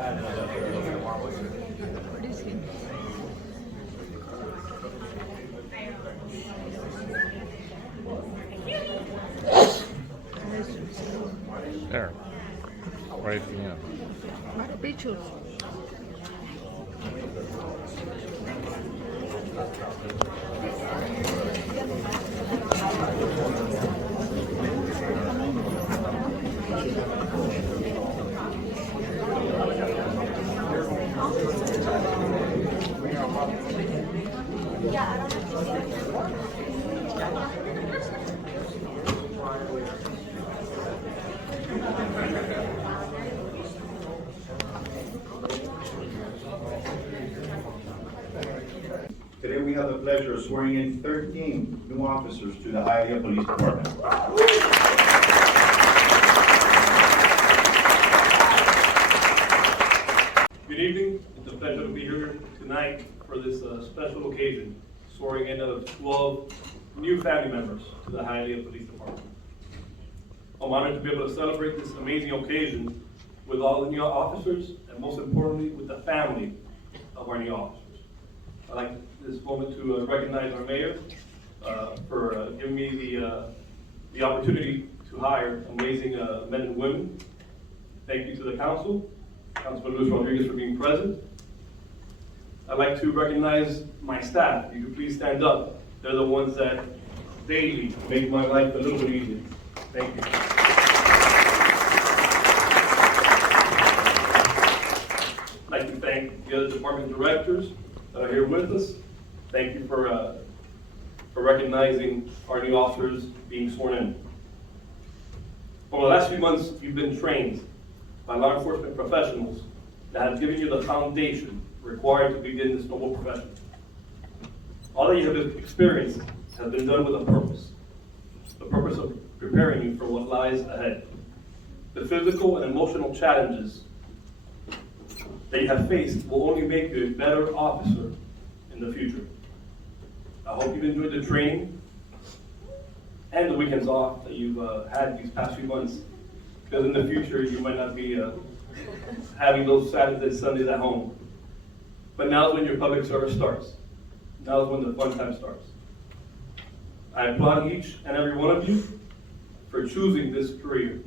What is he? There. Right at the end. Bichos. Today we have the pleasure of swearing in 13 new officers to the Hialeah Police Department. Good evening. It's a pleasure to be here tonight for this special occasion, swearing in of 12 new family members to the Hialeah Police Department. I'm honored to be able to celebrate this amazing occasion with all the new officers and most importantly with the family of our new officers. I'd like this moment to recognize our mayor for giving me the opportunity to hire amazing men and women. Thank you to the council, Councilman Luis Rodriguez, for being present. I'd like to recognize my staff. If you could please stand up. They're the ones that daily make my life a little bit easier. Thank you. I'd like to thank the other department directors that are here with us. Thank you for recognizing our new officers being sworn in. Over the last few months, you've been trained by law enforcement professionals that have given you the foundation required to begin this noble profession. All that you have experienced has been done with a purpose. The purpose of preparing you for what lies ahead. The physical and emotional challenges that you have faced will only make you a better officer in the future. I hope you've enjoyed the training and the weekends off that you've had these past few months, because in the future you might not be having those Saturdays and Sundays at home. But now's when your public service starts. Now's when the fun time starts. I applaud each and every one of you for choosing this career.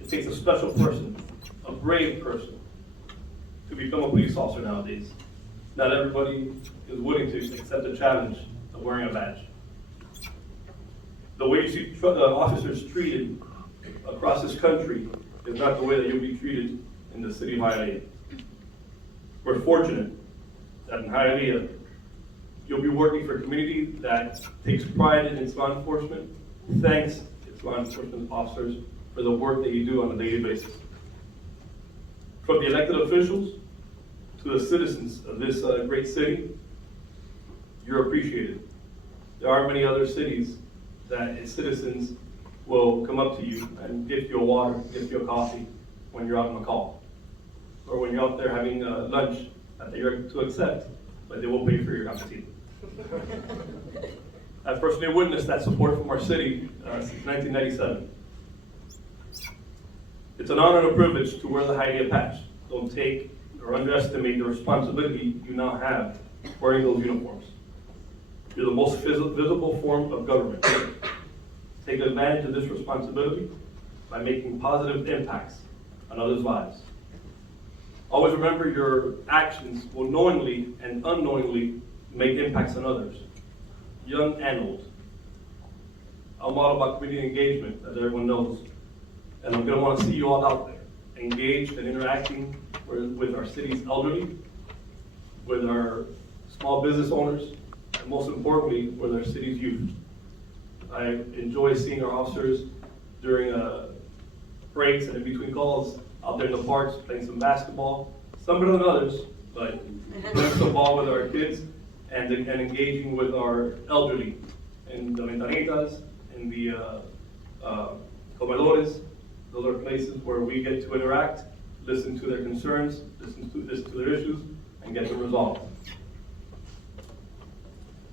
It takes a special person, a brave person, to become a police officer nowadays. Not everybody is willing to accept the challenge of wearing a badge. The way you see officers treated across this country is not the way that you'll be treated in the city of Hialeah. We're fortunate that in Hialeah, you'll be working for a community that takes pride in its law enforcement, thanks its law enforcement officers for the work that you do on a daily basis. From the elected officials to the citizens of this great city, you're appreciated. There are many other cities that its citizens will come up to you and gift you a water, gift you a coffee when you're out on a call. Or when you're out there having lunch that you're to accept, but they will pay for your cafeteria. I've personally witnessed that support from our city since 1997. It's an honor and a privilege to wear the Hialeah patch. Don't take or underestimate the responsibility you now have wearing those uniforms. You're the most visible form of government. Take advantage of this responsibility by making positive impacts on others' lives. Always remember your actions will knowingly and unknowingly make impacts on others, young and old. I'm all about community engagement, as everyone knows, and I'm going to want to see you all out there, engaged and interacting with our city's elderly, with our small business owners, and most importantly, with our city's youth. I enjoy seeing our officers during breaks and in between calls out there in the parks playing some basketball, some better than others, but playing some ball with our kids and engaging with our elderly in the ventanitas, in the comedores. Those are places where we get to interact, listen to their concerns, listen to their issues, and get them resolved.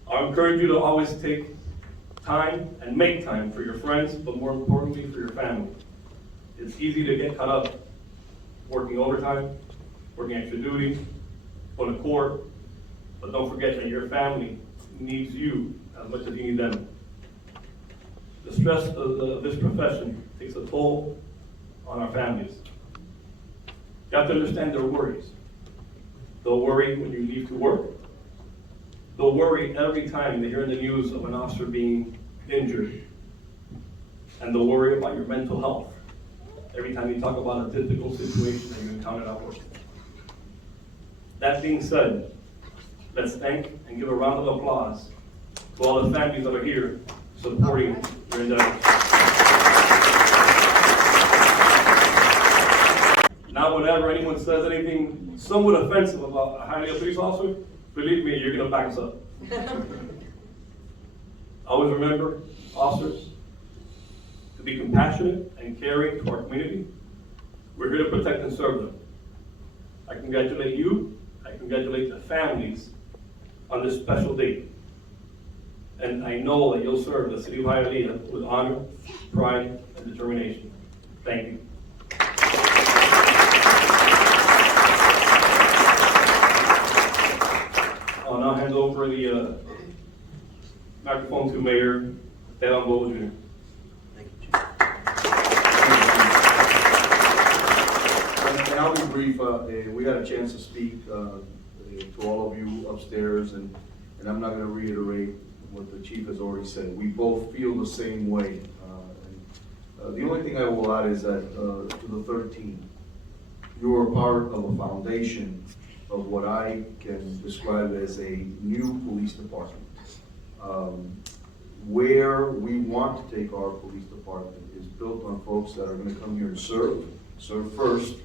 I encourage you to always take time and make time for your friends, but more importantly, for your family. It's easy to get caught up working overtime, working extra duty, going to court, but don't forget that your family needs you as much as you need them. The stress of this profession takes a toll on our families. You have to understand their worries. They'll worry when you leave to work. They'll worry every time they hear in the news of an officer being injured. And they'll worry about your mental health every time you talk about a difficult situation that you encountered at work. That being said, let's thank and give a round of applause to all the families that are here supporting your endeavors. Now, whenever anyone says anything somewhat offensive about a Hialeah police officer, believe me, you're going to back us up. Always remember, officers, to be compassionate and caring to our community. We're here to protect and serve them. I congratulate you. I congratulate the families on this special date. And I know that you'll serve the city of Hialeah with honor, pride, and determination. Thank you. I'll now hand over the microphone to Mayor Esteban Bobo Jr. Thank you, Chief. And I'll be brief. We had a chance to speak to all of you upstairs, and I'm not going to reiterate what the chief has already said. We both feel the same way. The only thing I will add is that to the 13, you are part of a foundation of what I can describe as a new police department. Where we want to take our police department is built on folks that are going to come here and serve first,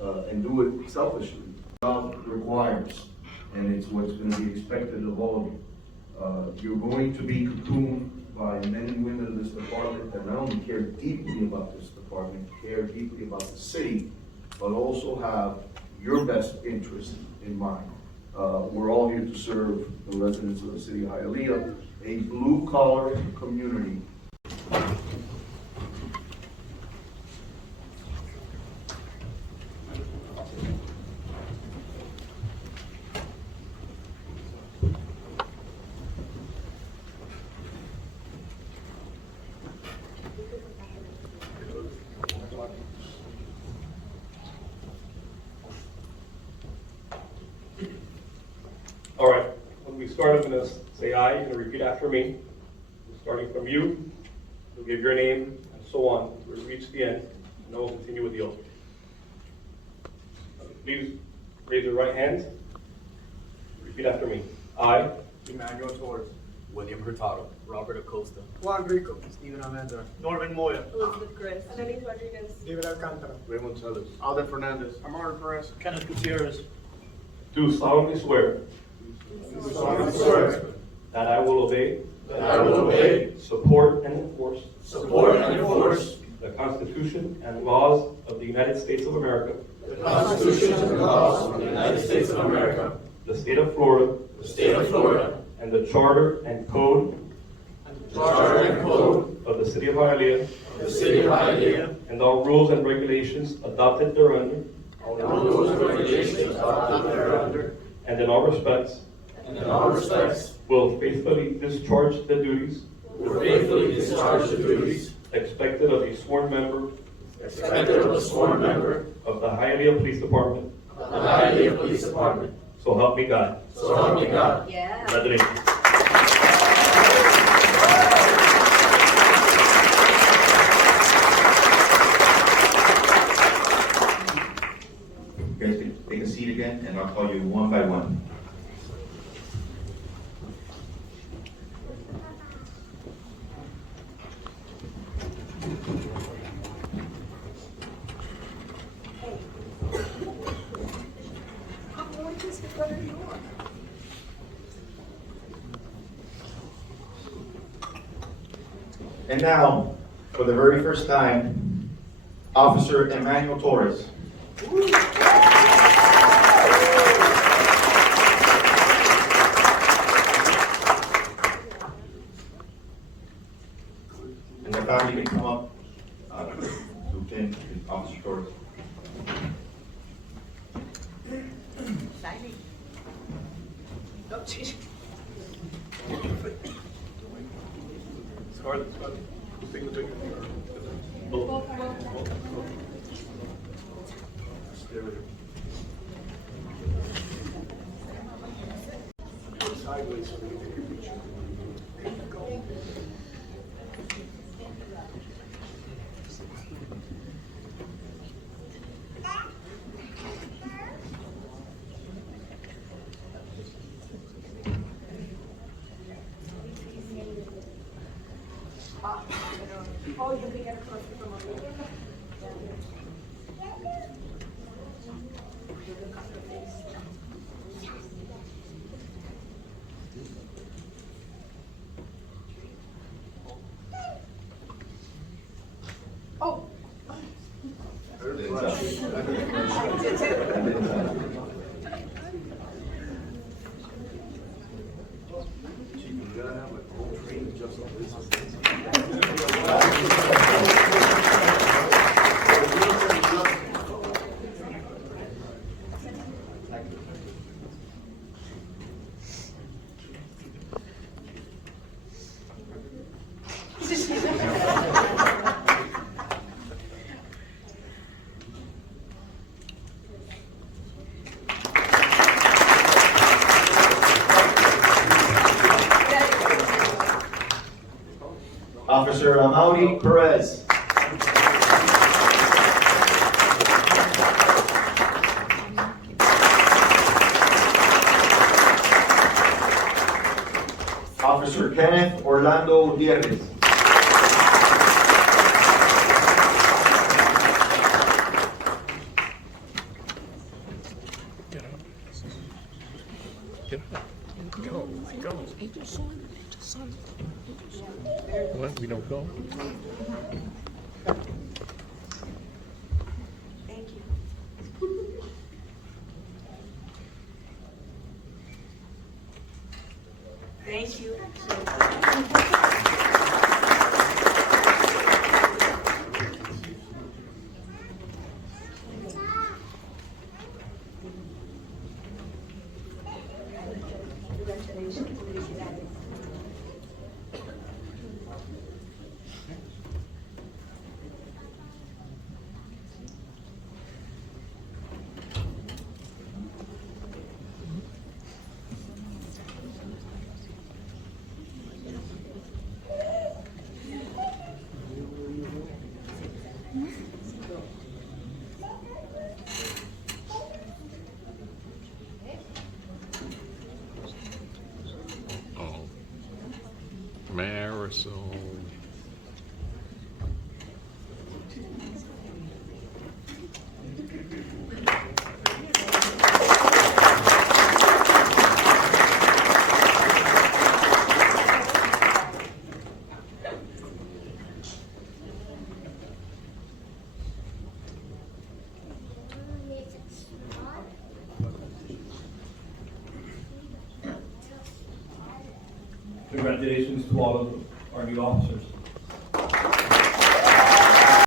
and do it selfishly. Job requires, and it's what's going to be expected of all of you. You're going to be cocooned by men and women of this department that not only care deeply about this department, care deeply about the city, but also have your best interest in mind. We're all here to serve the residents of the city of Hialeah, a blue-collar community. All right, when we start, I'm going to say aye, you're going to repeat after me. Starting from you, you'll give your name, and so on. We'll reach the end, and then we'll continue with the oath. Please raise your right hand. Repeat after me. I, Emmanuel Torres, William Hurtado. Robert Acosta, Juan Rico, Stephen Almendra, Norman Moya, Elizabeth Grace. Annalise Rodriguez. David Alcantara, Raymond Tellez. Alden Fernandez, Amaro Perez, Kenneth Guitierrez. do solemnly swear solemnly swear that I will obey, support, and enforce the Constitution and laws of the United States of America, the Constitution and laws of the United States of America, the state of Florida, and the charter and code of the city of Hialeah, and all rules and regulations adopted thereunder, and in all respects will faithfully discharge the duties expected of a sworn member of the Hialeah Police Department. So help me God. Yeah. Congratulations. You guys can take a seat again, and I'll call you one by one. And now, for the very first time, Officer Emmanuel Torres. And the family can come up to Lieutenant Officer Torres. Scarlett, Scarlett, who's taking the picture? Both. Stay with her. Sideways so we can take a picture. There you go. Oh, you can get a close from over here. Oh. You gotta have a whole train just like this. Officer Amaury Perez. Officer Kenneth Orlando Gutierrez. Get up. Get up. Go. Go. What? We don't go? Thank you. Thank you. Oh. Marisol. Congratulations to all of our new officers.